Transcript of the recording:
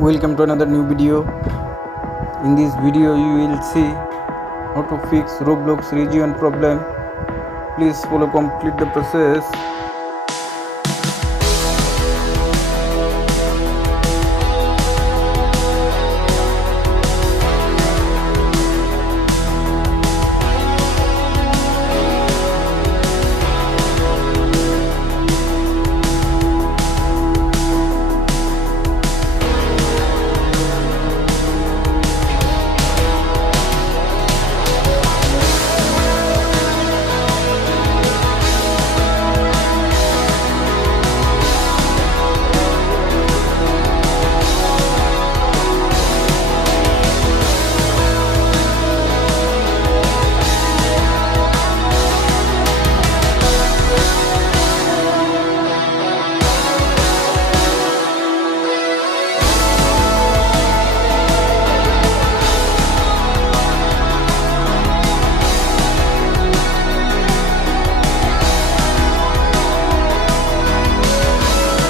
Welcome to another new video. In this video you will see how to fix Roblox region problem. Please follow complete the process.